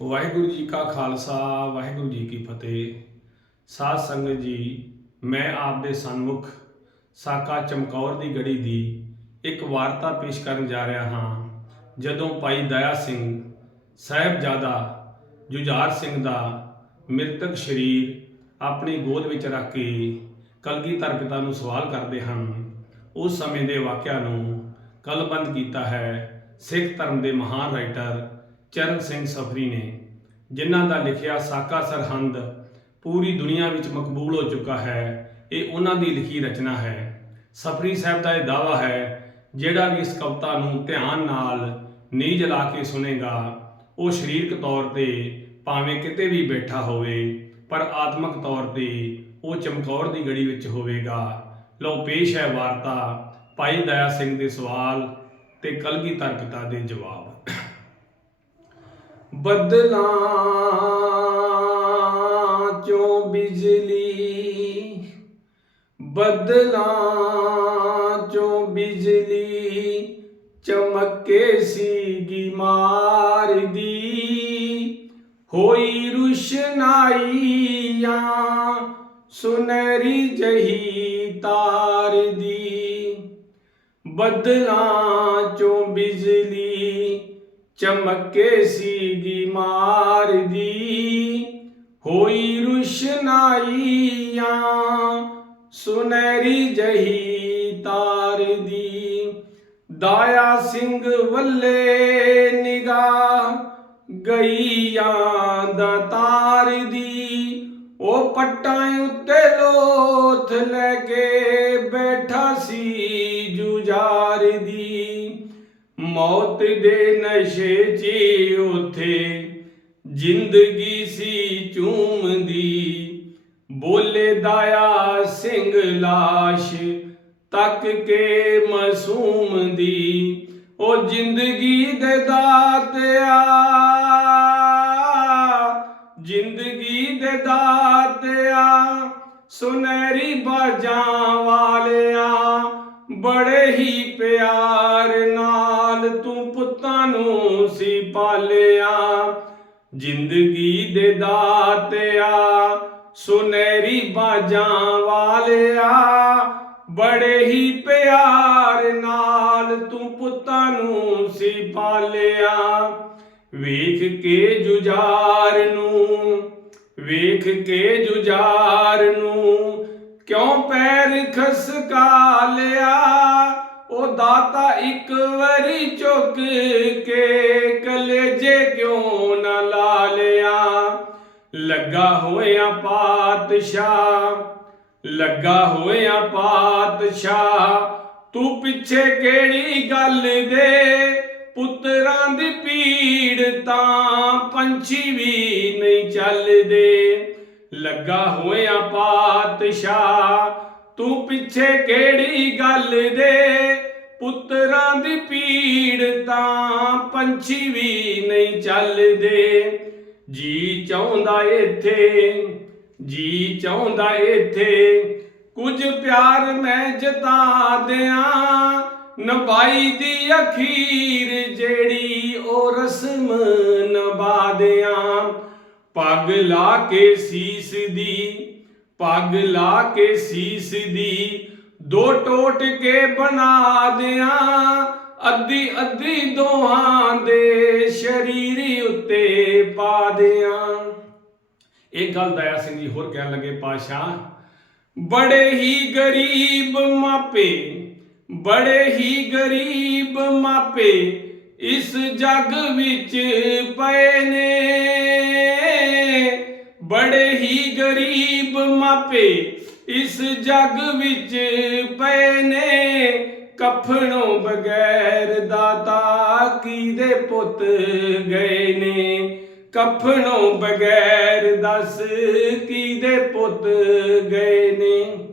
ਵਾਹਿਗੁਰੂ ਜੀ ਕਾ ਖਾਲਸਾ, ਵਾਹਿਗੁਰੂ ਜੀ ਕੀ ਫਤਿਹ। ਸਾਧ ਸੰਗਤ ਜੀ, ਮੈਂ ਆਪ ਦੇ ਸਨਮੁਖ ਸਾਕਾ ਚਮਕੌਰ ਦੀ ਗੜੀ ਦੀ ਇੱਕ ਵਾਰਤਾ ਪੇਸ਼ ਕਰਨ ਜਾ ਰਿਹਾ ਹਾਂ, ਜਦੋਂ ਭਾਈ ਦਇਆ ਸਿੰਘ ਸਾਹਿਬਜ਼ਾਦਾ ਜੁਝਾਰ ਸਿੰਘ ਦਾ ਮ੍ਰਿਤਕ ਸਰੀਰ ਆਪਣੀ ਗੋਦ ਵਿੱਚ ਰੱਖ ਕੇ ਕਲਗੀਧਰ ਪਿਤਾ ਨੂੰ ਸਵਾਲ ਕਰਦੇ ਹਨ। ਉਸ ਸਮੇਂ ਦੇ ਵਾਕਿਆ ਨੂੰ ਕਲਬੰਦ ਕੀਤਾ ਹੈ ਸਿੱਖ ਧਰਮ ਦੇ ਮਹਾਨ ਰਾਈਟਰ ਚਰਨ ਸਿੰਘ ਸਫਰੀ ਨੇ, ਜਿਨ੍ਹਾਂ ਦਾ ਲਿਖਿਆ ਸਾਕਾ ਸਰਹੰਦ ਪੂਰੀ ਦੁਨੀਆ ਵਿੱਚ ਮਕਬੂਲ ਹੋ ਚੁੱਕਾ ਹੈ, ਇਹ ਉਹਨਾਂ ਦੀ ਲਿਖੀ ਰਚਨਾ ਹੈ। ਸਫਰੀ ਸਾਹਿਬ ਦਾ ਇਹ ਦਾਵਾ ਹੈ, ਜਿਹੜਾ ਵੀ ਇਸ ਕਵਿਤਾ ਨੂੰ ਧਿਆਨ ਨਾਲ ਨੀਂਜ ਲਾ ਕੇ ਸੁਨੇਗਾ ਉਹ ਸਰੀਰਕ ਤੌਰ ਤੇ ਭਾਵੇਂ ਕਿਤੇ ਵੀ ਬੈਠਾ ਹੋਵੇ, ਪਰ ਆਤਮਿਕ ਤੌਰ ਤੇ ਉਹ ਚਮਕੌਰ ਦੀ ਗੜੀ ਵਿੱਚ ਹੋਵੇਗਾ। ਲਓ, ਪੇਸ਼ ਹੈ ਵਾਰਤਾ ਭਾਈ ਦਇਆ ਸਿੰਘ ਦੇ ਸਵਾਲ ਤੇ ਕਲਗੀ ਪਿਤਾ ਦੇ ਜਵਾਬ। ਬਦਲਾਂ ਚੋਂ ਬਿਜਲੀ, ਬਦਲਾਂ ਚੋਂ ਬਿਜਲੀ ਚਮਕੇ ਸੀਗੀ ਮਾਰਦੀ। ਹੋਈ ਰੁਸ਼ਨਾਈਆਂ ਸੁਨਹਿਰੀ ਜਹੀ ਤਾਰਦੀ। ਬਦਲਾਂ ਚਮਕੇ ਸੀਗੀ ਮਾਰਦੀ ਹੋਈ ਰੁਸ਼ਨਾਈਆਂ ਸੁਨਹਿਰੀ ਜਹੀ ਤਾਰਦੀ ਦਾਇਆ ਸਿੰਘ ਵੱਲੇ ਨਿਗਾਹ ਗਈਆਂ ਦਾ ਤਾਰਦੀ ਉਹ ਪੱਟਾਂ ਉੱਤੇ ਲੋਥ ਲੈ ਕੇ ਬੈਠਾ ਸੀ ਜੁਝਾਰਦੀ ਮੌਤ ਦੇ ਨਸ਼ੇ 'ਚ ਉਥੇ, ਜ਼ਿੰਦਗੀ ਸੀ ਚੂਮਦੀ। ਬੋਲੇ ਦਾਇਆ ਸਿੰਘ ਲਾਸ਼ ਤੱਕ ਕੇ ਮਾਸੂਮ ਦੀ ਉਹ ਜ਼ਿੰਦਗੀ ਦੇ ਦਾਤਿਆ, ਜ਼ਿੰਦਗੀ ਦੇ ਦਾਤਿਆ, ਸੁਨਹਿਰੀ ਬਾਜਾਂ ਵਾਲਿਆ ਬੜੇ ਹੀ ਪਿਆਰ ਨੂੰ ਸੀ ਪਾਲਿਆ, ਜ਼ਿੰਦਗੀ ਦੇ ਦਾਤਿਆ। ਸੁਨਹਿਰੀ ਬਾਜਾਂ ਵਾਲਿਆ, ਬੜੇ ਹੀ ਪਿਆਰ ਨਾਲ ਤੂੰ ਪੁੱਤਾਂ ਨੂੰ ਸੀ ਪਾਲਿਆ। ਵੇਖ ਕੇ ਜੁਝਾਰ ਨੂੰ, ਵੇਖ ਕੇ ਜੁਝਾਰ ਨੂੰ ਕਿਉਂ ਪੈਰ ਖਸਕਾ ਲਿਆ? ਉਹ ਦਾਤਾ ਇੱਕ ਵਾਰੀ ਝੁਕ ਕੇ ਕਲੇਜੇ ਕਿਉਂ ਨਾ ਲਾ ਲਿਆ? ਲੱਗਾ ਹੋਇਆ ਪਾਤਸ਼ਾਹ, ਲੱਗਾ ਹੋਇਆ ਪਾਤਸ਼ਾਹ, ਤੂੰ ਪਿੱਛੇ ਕਿਹੜੀ ਗੱਲ ਦੇ? ਪੁੱਤਰਾਂ ਦੀ ਪੀੜ ਤਾਂ ਪੰਛੀ ਵੀ ਨਹੀਂ ਚੱਲਦੇ। ਲੱਗਾ ਹੋਇਆ ਪਾਤਸ਼ਾਹ ਤੂੰ ਪਿੱਛੇ ਕਿਹੜੀ ਗੱਲ ਦੇ? ਪੁੱਤਰਾਂ ਦੀ ਪੀੜ ਤਾਂ ਪੰਛੀ ਵੀ ਨਹੀਂ ਚੱਲਦੇ। ਜੀ ਚਾਹੁੰਦਾ ਇੱਥੇ, ਜੀ ਚਾਹੁੰਦਾ ਇੱਥੇ, ਕੁਝ ਪਿਆਰ ਮੈਂ ਜਤਾ ਦਿਆਂ। ਨਬਾਈ ਦੀ ਅਖੀਰ ਜਿਹੜੀ ਉਹ ਰਸਮ ਨਬਾ ਦਿਆਂ। ਪੱਗ ਲਾ ਕੇ ਸੀਸ ਦੀ ਪੱਗ ਲਾ ਕੇ ਸੀਸ ਦੀ ਦੋ ਟੋਟ ਕੇ ਬਣਾ ਦਿਆਂ। ਅੱਧੀ ਅੱਧੀ ਦੋਹਾਂ ਦੇ ਸ਼ਰੀਰ ਉੱਤੇ ਪਾ ਦਿਆਂ। ਇਹ ਗੱਲ ਦਇਆ ਸਿੰਘ ਜੀ ਹੋਰ ਕਹਿਣ ਲੱਗੇ ਪਾਸ਼ਾ ਬੜੇ ਹੀ ਗਰੀਬ ਮਾਪੇ, ਬੜੇ ਹੀ ਗਰੀਬ ਮਾਪੇ ਇਸ ਜੱਗ ਵਿੱਚ ਪਏ ਨੇ। ਬੜੇ ਹੀ ਗਰੀਬ ਮਾਪੇ ਇਸ ਜੱਗ ਵਿੱਚ ਪਏ ਨੇ ਕਫਣੋਂ ਬਗੈਰ ਦਾਤਾ ਕੀਦੇ ਪੁੱਤ ਗਏ ਨੇ? ਕਫਣੋਂ ਬਗੈਰ ਦੱਸ ਕੀਦੇ ਪੁੱਤ ਗਏ ਨੇ?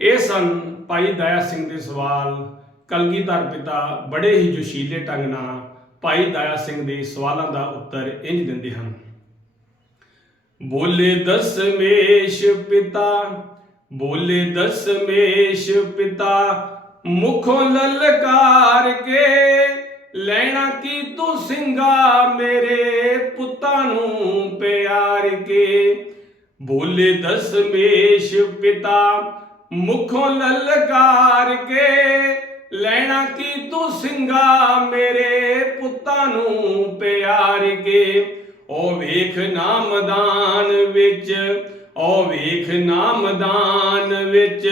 ਇਹ ਸਨ ਭਾਈ ਦਇਆ ਸਿੰਘ ਦੇ ਸਵਾਲ। ਕਲਗੀਧਰ ਪਿਤਾ ਬੜੇ ਹੀ ਜੋਸ਼ੀਲੇ ਢੰਗ ਨਾਲ ਭਾਈ ਦਇਆ ਸਿੰਘ ਦੇ ਸਵਾਲਾਂ ਦਾ ਉੱਤਰ ਇੰਜ ਦਿੰਦੇ ਹਨ। ਬੋਲੇ ਦਸਮੇਸ਼ ਪਿਤਾ, ਬੋਲੇ ਦਸਮੇਸ਼ ਪਿਤਾ, ਮੁਖੋਂ ਲਲਕਾਰ ਕੇ ਲੈਣਾ ਕੀ ਤੂੰ ਸਿੰਘਾ ਮੇਰੇ ਪੁੱਤਾਂ ਬੋਲੇ ਦਸਮੇਸ਼ ਪਿਤਾ, ਮੁਖੋਂ ਲਲਕਾਰ ਕੇ ਲੈਣਾ ਕੀ ਤੂੰ ਸਿੰਘਾ ਮੇਰੇ ਪੁੱਤਾਂ ਨੂੰ ਪਿਆਰ ਕੇ? ਓ ਵੇਖ ਨਾਮਦਾਨ ਵਿੱਚ, ਓ ਵੇਖ ਨਾਮਦਾਨ ਵਿੱਚ,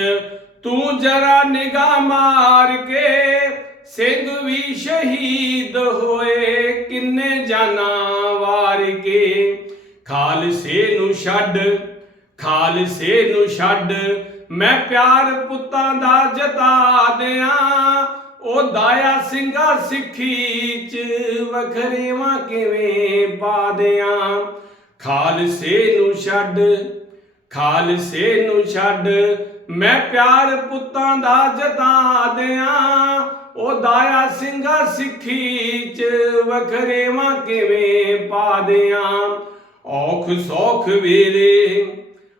ਤੂੰ ਜਰਾ ਨਿਗਾਹ ਮਾਰ ਕੇ ਸਿੰਘ ਵੀ ਸ਼ਹੀਦ ਹੋਏ, ਕਿੰਨੇ ਜਾਨਾਂ ਵਾਰ ਕੇ। ਖਾਲਸੇ ਨੂੰ ਛੱਡ, ਖਾਲਸੇ ਨੂੰ ਛੱਡ, ਮੈਂ ਪਿਆਰ ਪੁੱਤਾਂ ਦਾ ਜਤਾ ਦਿਆਂ। ਉਹ ਦਾਇਆ ਸਿੰਘਾ ਸਿੱਖੀ ਚ ਵਖਰੇਵਾਂ ਕਿਵੇਂ ਪਾ ਦਿਆਂ? ਖਾਲਸੇ ਨੂੰ ਛੱਡ, ਖਾਲਸੇ ਨੂੰ ਛੱਡ, ਮੈਂ ਪਿਆਰ ਪੁੱਤਾਂ ਦਾ ਜਤਾ ਦਿਆਂ। ਉਹ ਦਾਇਆ ਸਿੰਘਾ ਸਿੱਖੀ ਚ ਵਖਰੇਵਾਂ ਕਿਵੇਂ ਪਾ ਦਿਆਂ? ਔਖ ਸੌਖ ਵੇਲੇ,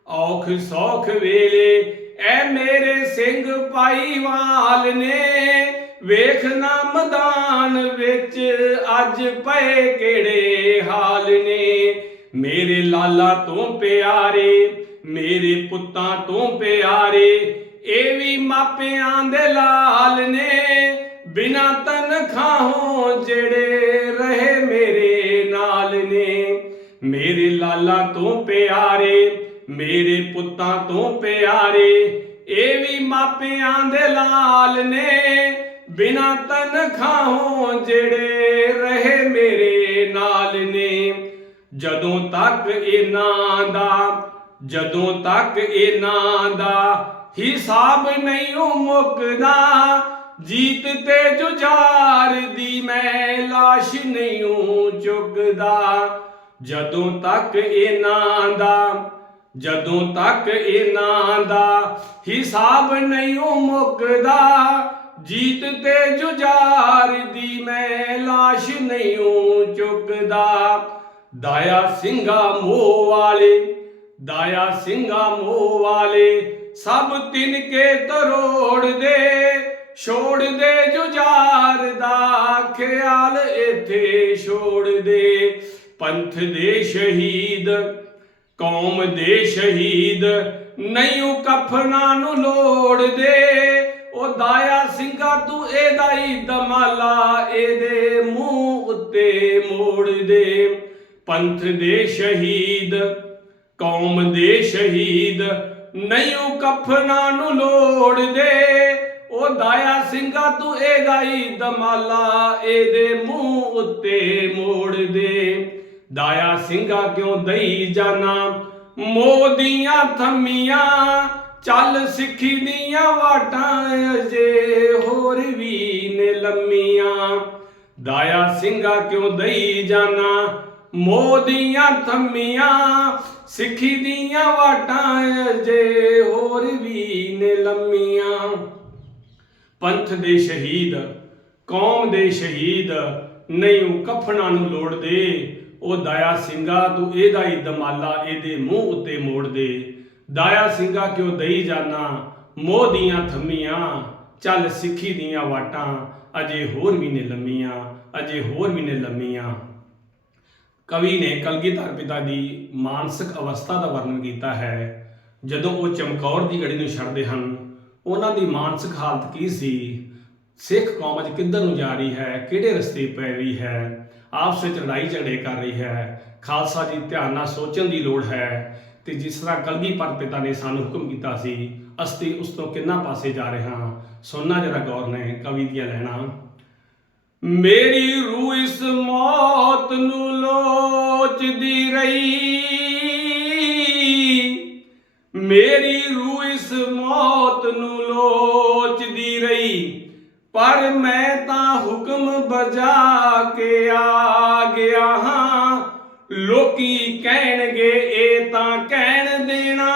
ਔਖ ਸੌਖ ਵੇਲੇ, ਐ ਮੇਰੇ ਸਿੰਘ ਭਾਈਵਾਲ ਨੇ ਵੇਖ ਨਾ ਮੈਦਾਨ ਵਿੱਚ ਅੱਜ ਪਏ ਕਿਹੜੇ ਹਾਲ ਨੇ? ਮੇਰੇ ਲਾਲਾ ਤੋਂ ਪਿਆਰੇ, ਮੇਰੇ ਪੁੱਤਾਂ ਤੋਂ ਪਿਆਰੇ, ਇਹ ਵੀ ਮਾਪਿਆਂ ਦੇ ਲਾਲ ਨੇ। ਬਿਨਾ ਤਨਖਾਹੋਂ ਜਿਹੜੇ ਰਹੇ ਮੇਰੇ ਨਾਲ ਨੇ। ਮੇਰੇ ਲਾਲਾ ਤੋਂ ਪਿਆਰੇ, ਮੇਰੇ ਪੁੱਤਾਂ ਤੋਂ ਪਿਆਰੇ, ਇਹ ਵੀ ਮਾਪਿਆਂ ਦੇ ਲਾਲ ਨੇ। ਬਿਨਾ ਤਨਖਾਹੋਂ ਜਿਹੜੇ ਰਹੇ ਮੇਰੇ ਨਾਲ ਨੇ, ਜਦੋਂ ਤੱਕ ਇਹਨਾਂ ਦਾ, ਜਦੋਂ ਤੱਕ ਇਹਨਾਂ ਦਾ ਹਿਸਾਬ ਨਹੀਂ ਉਹ ਮੁੱਕਦਾ, ਜੀਤ ਤੇ ਜੁਝਾਰ ਦੀ ਮੈਂ ਲਾਸ਼ ਨਹੀਂ ਉਹ ਚੁੱਕਦਾ। ਜਦੋਂ ਤੱਕ ਇਹਨਾਂ ਦਾ, ਜਦੋਂ ਤੱਕ ਇਹਨਾਂ ਦਾ ਹਿਸਾਬ ਨਹੀਂ ਉਹ ਮੁੱਕਦਾ ਜੀਤ ਤੇ ਜੁਝਾਰ ਦੀ ਮੈਂ ਲਾਸ਼ ਨਹੀਂ ਉਹ ਚੁੱਕਦਾ। ਦਾਇਆ ਸਿੰਘਾ ਮੋਹ ਵਾਲੇ, ਦਾਇਆ ਸਿੰਘਾ ਮੋਹ ਵਾਲੇ ਸਭ ਤਿਨ ਕੇ ਤਰੋੜ ਦੇ ਛੋੜ ਦੇ ਜੁਝਾਰ ਦਾ ਖਿਆਲ ਇਥੇ ਛੋੜ ਦੇ ਪੰਥ ਦੇ ਸ਼ਹੀਦ, ਕੌਮ ਦੇ ਸ਼ਹੀਦ ਨਹੀਂ ਉਹ ਕਫਨਾਂ ਨੂੰ ਲੋੜ ਦੇ ਉਹ ਦਾਇਆ ਸਿੰਘਾ ਤੂੰ ਇਹਦਾ ਹੀ ਦਮਾਲਾ, ਇਹਦੇ ਮੂੰਹ ਉੱਤੇ ਮੋੜ ਦੇ। ਪੰਥ ਦੇ ਸ਼ਹੀਦ, ਕੌਮ ਦੇ ਸ਼ਹੀਦ ਨਹੀਂ ਉਹ ਨੂੰ ਲੋੜ ਦੇ। ਉਹ ਦਾਇਆ ਸਿੰਘਾ ਤੂੰ ਇਹਦਾ ਹੀ ਦਮਾਲਾ, ਇਹਦੇ ਮੂੰਹ ਉੱਤੇ ਮੋੜ ਦੇ। ਦਾਇਆ ਸਿੰਘਾ ਕਿਉਂ ਦਈ ਜਾਣਾ ਮੋਦੀਆਂ ਥੰਮੀਆਂ ਚੱਲ ਸਿੱਖੀ ਦੀਆਂ ਵਾਟਾਂ ਅਜੇ ਹੋਰ ਵੀ ਨੇ ਲੰਮੀਆਂ। ਦਾਇਆ ਸਿੰਘਾ ਕਿਉਂ ਦਈ ਜਾਣਾ ਮੋਦੀਆਂ ਥੰਮੀਆਂ। ਸਿੱਖੀ ਦੀਆਂ ਵਾਟਾਂ ਅਜੇ ਹੋਰ ਵੀ ਨੇ ਲੰਮੀਆਂ। ਪੰਥ ਦੇ ਸ਼ਹੀਦ, ਕੌਮ ਦੇ ਸ਼ਹੀਦ ਨਹੀਂ ਉਹ ਕਫਨਾਂ ਨੂੰ ਲੋੜ ਦੇ। ਉਹ ਦਇਆ ਸਿੰਘਾ ਤੂੰ ਇਹਦਾ ਹੀ ਦਮਾਲਾ ਇਹਦੇ ਮੂੰਹ ਉੱਤੇ ਮੋੜ ਦੇ। ਦਾਇਆ ਸਿੰਘਾ ਕਿਉਂ ਦਈ ਜਾਣਾ ਮੋਹ ਦੀਆਂ ਥੰਮੀਆਂ, ਚੱਲ ਸਿੱਖੀ ਦੀਆਂ ਵਾਟਾਂ, ਅਜੇ ਹੋਰ ਵੀ ਨੇ ਲੰਮੀਆਂ, ਅਜੇ ਹੋਰ ਵੀ ਨੇ ਲੰਮੀਆਂ। ਕਵੀ ਨੇ ਕਲਗੀਧਰ ਪਿਤਾ ਦੀ ਮਾਨਸਿਕ ਅਵਸਥਾ ਦਾ ਵਰਣਨ ਕੀਤਾ ਹੈ। ਜਦੋਂ ਉਹ ਚਮਕੌਰ ਦੀ ਗੜੀ ਨੂੰ ਛੱਡਦੇ ਹਨ, ਉਹਨਾਂ ਦੀ ਮਾਨਸਿਕ ਹਾਲਤ ਕੀ ਸੀ? ਸਿੱਖ ਕੌਮ ਅੱਜ ਕਿੱਧਰ ਨੂੰ ਜਾ ਰਹੀ ਹੈ? ਕਿਹੜੇ ਰਸਤੇ ਪੈ ਰਹੀ ਹੈ? ਆਪਸ ਵਿੱਚ ਲੜਾਈ ਝਗੜੇ ਕਰ ਰਹੀ ਹੈ। ਖਾਲਸਾ ਜੀ ਧਿਆਨ ਨਾਲ ਸੋਚਣ ਦੀ ਲੋੜ ਹੈ ਤੇ ਜਿਸ ਤਰ੍ਹਾਂ ਕਲਗੀ ਪਰ ਪਿਤਾ ਨੇ ਸਾਨੂੰ ਹੁਕਮ ਕੀਤਾ ਸੀ ਅਸਤੀ ਉਸ ਤੋਂ ਕਿੰਨਾ ਪਾਸੇ ਜਾ ਰਹੇ ਹਾਂ? ਸੁਣਨਾ ਜਰਾ ਗੌਰ ਨੇ ਕਵੀ ਦੀਆਂ ਲੈਣਾ ਮੇਰੀ ਰੂਹ ਇਸ ਮੌਤ ਨੂੰ ਲੋਚਦੀ ਰਹੀ। ਮੇਰੀ ਰੂਹ ਇਸ ਮੌਤ ਨੂੰ ਲੋਚਦੀ ਰਹੀ। ਪਰ ਮੈਂ ਤਾਂ ਹੁਕਮ ਬਜਾ ਕੇ ਆ ਗਿਆ ਹਾਂ। ਲੋਕੀ ਕਹਿਣਗੇ, ਇਹ ਤਾਂ ਕਹਿਣ ਦੇਣਾ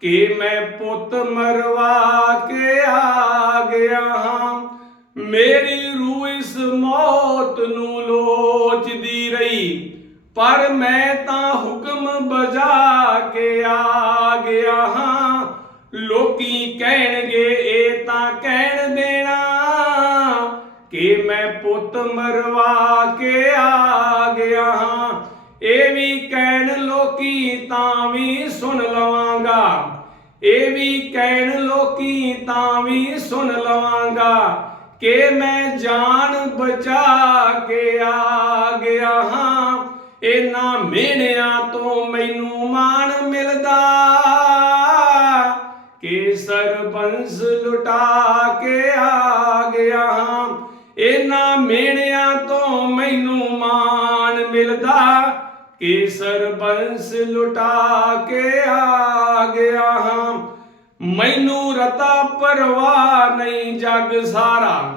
ਕਿ ਮੈਂ ਪੁੱਤ ਮਰਵਾ ਕੇ ਆ ਗਿਆ ਹਾਂ। ਮੇਰੀ ਰੂਹ ਇਸ ਮੌਤ ਨੂੰ ਲੋਚਦੀ ਰਹੀ, ਪਰ ਮੈਂ ਤਾਂ ਹੁਕਮ ਬਜਾ ਕੇ ਆ ਗਿਆ ਹਾਂ। ਲੋਕੀ ਕਹਿਣਗੇ, ਇਹ ਤਾਂ ਕਹਿਣ ਦੇਣਾ ਕਿ ਮੈਂ ਪੁੱਤ ਮਰਵਾ ਕੇ ਆ ਇਹ ਵੀ ਕਹਿਣ ਲੋਕੀ ਤਾਂ ਵੀ ਸੁਣ ਲਵਾਂਗਾ ਕਿ ਮੈਂ ਜਾਨ ਬਚਾ ਕੇ ਆ ਗਿਆ ਹਾਂ। ਇਹਨਾਂ ਮਿਹਣਿਆਂ ਤੋਂ ਮੈਨੂੰ ਮਾਣ ਮਿਲਦਾ ਕੇਸਰ ਬੰਸ ਲੁਟਾ ਕੇ ਆ ਗਿਆ ਹਾਂ। ਇਹਨਾਂ ਮਿਹਣਿਆਂ ਤੋਂ ਮੈਨੂੰ ਮਾਣ ਮਿਲਦਾ ਕੇਸਰ ਬੰਸ ਲੁਟਾ ਕੇ ਆ ਗਿਆ ਹਾਂ। ਮੈਨੂੰ ਰਤਾ ਪਰਵਾਹ ਨਹੀਂ ਜਗ ਸਾਰਾ।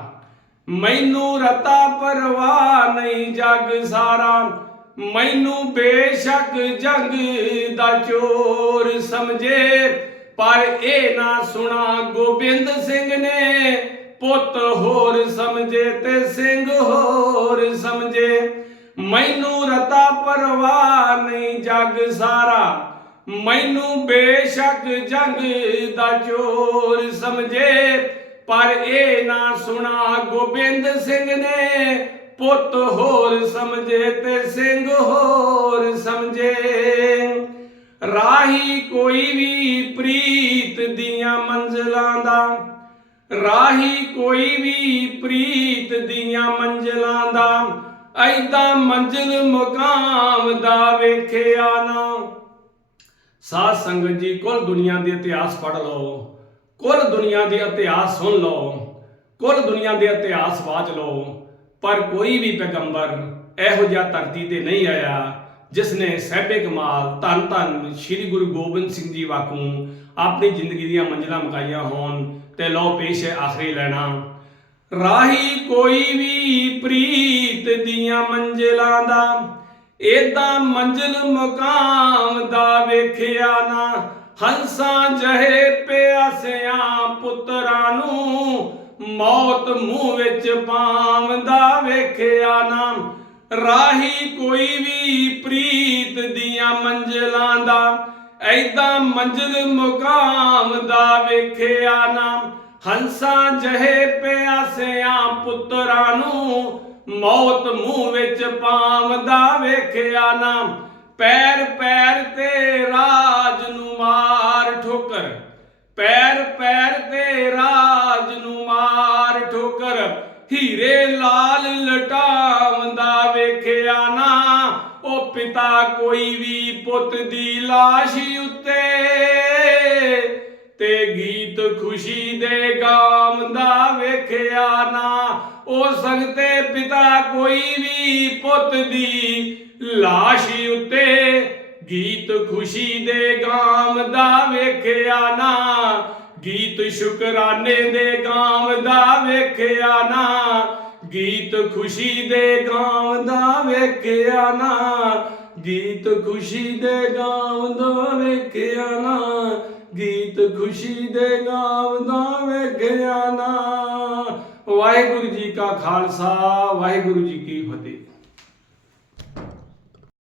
ਮੈਨੂੰ ਰਤਾ ਪਰਵਾਹ ਨਹੀਂ ਜਗ ਸਾਰਾ। ਮੈਨੂੰ ਬੇਸ਼ੱਕ ਜੰਗ ਦਾ ਚੋਰ ਸਮਝੇ। ਪਰ ਇਹ ਨਾ ਸੁਣਾ ਗੋਬਿੰਦ ਸਿੰਘ ਨੇ। ਪੁੱਤ ਹੋਰ ਸਮਝੇ ਤੇ ਸਿੰਘ ਹੋਰ ਸਮਝੇ। ਮੈਨੂੰ ਰਤਾ ਪਰਵਾਹ ਨਹੀਂ ਜੱਗ ਸਾਰਾ। ਮੈਨੂੰ ਬੇਸ਼ੱਕ ਜੰਗ ਦਾ ਚੋਰ ਸਮਝੇ। ਪਰ ਇਹ ਨਾ ਸੁਣਾ ਗੋਬਿੰਦ ਸਿੰਘ ਨੇ। ਪੁੱਤ ਹੋਰ ਸਮਝੇ ਤੇ ਸਿੰਘ ਹੋਰ ਸਮਝੇ। ਰਾਹੀ ਕੋਈ ਵੀ ਪ੍ਰੀਤ ਦੀਆਂ ਮੰਜ਼ਲਾਂ ਦਾ। ਰਾਹੀ ਕੋਈ ਵੀ ਪ੍ਰੀਤ ਦੀਆਂ ਮੰਜ਼ਲਾਂ ਦਾ। ਐਦਾਂ ਮੰਜ਼ਿਲ ਮੁਕਾਮ ਦਾ ਵੇਖਿਆ ਨਾ। ਸਾਧ ਸੰਗਤ ਜੀ, ਕੁੱਲ ਦੁਨੀਆ ਦੇ ਇਤਿਹਾਸ ਪੜ੍ਹ ਲਓ। ਕੁੱਲ ਦੁਨੀਆ ਦੇ ਇਤਿਹਾਸ ਸੁਣ ਲਓ। ਕੁੱਲ ਦੁਨੀਆ ਦੇ ਇਤਿਹਾਸ ਬਾਝ ਲਓ। ਪਰ ਕੋਈ ਵੀ ਪੈਗੰਬਰ ਇਹੋ ਜਿਹਾ ਧਰਤੀ ਤੇ ਨਹੀਂ ਆਇਆ ਜਿਸ ਨੇ ਸਹਿਬੇ ਕਮਾਲ, ਧੰਨ ਧੰਨ ਸ੍ਰੀ ਗੁਰੂ ਗੋਬਿੰਦ ਸਿੰਘ ਜੀ ਵਾਕੂ ਆਪਣੀ ਜ਼ਿੰਦਗੀ ਦੀਆਂ ਮੰਜ਼ਿਲਾਂ ਮੁਕਾਈਆਂ ਹੋਣ ਤੇ ਲਓ ਪੇਸ਼ ਹੈ ਆਖਰੀ ਲੈਣਾ। ਰਾਹੀ ਕੋਈ ਵੀ ਪ੍ਰੀਤ ਦੀਆਂ ਮੰਜ਼ਿਲਾਂ ਦਾ, ਏਦਾਂ ਮੰਜ਼ਿਲ ਮੁਕਾਮ ਦਾ ਵੇਖਿਆ ਨਾ। ਹੰਸਾਂ ਜਹੇ ਪਿਆਸਿਆਂ ਪੁੱਤਰਾਂ ਨੂੰ, ਮੌਤ ਮੂੰਹ ਵਿੱਚ ਪਾਵਦਾ ਵੇਖਿਆ ਨਾ। ਰਾਹੀ ਕੋਈ ਵੀ ਪ੍ਰੀਤ ਦੀਆਂ ਮੰਜ਼ਿਲਾਂ ਦਾ ਐਦਾਂ ਮੰਜ਼ਿਲ ਮੁਕਾਮ ਦਾ ਵੇਖਿਆ ਨਾ। ਹੰਸਾਂ ਜਹੇ ਪਿਆਸਿਆਂ ਪੁੱਤਰਾਂ ਨੂੰ, ਮੌਤ ਮੂੰਹ ਵਿੱਚ ਪਾਵਦਾ ਵੇਖਿਆ ਨਾ। ਪੈਰ ਪੈਰ ਤੇ ਰਾਜ ਨੂੰ ਮਾਰ ਠੋਕਰ, ਪੈਰ ਪੈਰ ਤੇ ਰਾਜ ਨੂੰ ਮਾਰ ਠੋਕਰ, ਹੀਰੇ ਲਾਲ ਲਟਾਵਦਾ ਵੇਖਿਆ ਨਾ। ਉਹ ਪਿਤਾ ਕੋਈ ਵੀ ਪੁੱਤ ਦੀ ਲਾਸ਼ ਉੱਤੇ ਤੇ ਗੀਤ ਖੁਸ਼ੀ ਦੇ ਗਾਮ ਦਾ ਵੇਖਿਆ ਨਾ, ਉਹ ਸੰਗਤੇ ਪਿਤਾ ਕੋਈ ਵੀ ਪੁੱਤ ਦੀ ਲਾਸ਼ ਉੱਤੇ ਗੀਤ ਖੁਸ਼ੀ ਦੇ ਗਾਮ ਦਾ ਵੇਖਿਆ ਨਾ, ਗੀਤ ਸ਼ੁਕਰਾਨੇ ਦੇ ਗਾਮ ਦਾ ਵੇਖਿਆ ਨਾ, ਗੀਤ ਖੁਸ਼ੀ ਦੇ ਗਾਮ ਦਾ ਵੇਖਿਆ ਨਾ, ਗੀਤ ਖੁਸ਼ੀ ਦੇ ਗਾਮ ਦਾ ਵੇਖਿਆ ਨਾ। ਗੀਤ ਖੁਸ਼ੀ ਦੇ ਗਾਮ ਵੇਖਿਆ ਨਾ। ਵਾਹਿਗੁਰੂ ਜੀ ਕਾ ਖਾਲਸਾ ਵਾਹਿਗੁਰੂ ਜੀ ਕੀ ਫਤਿਹ।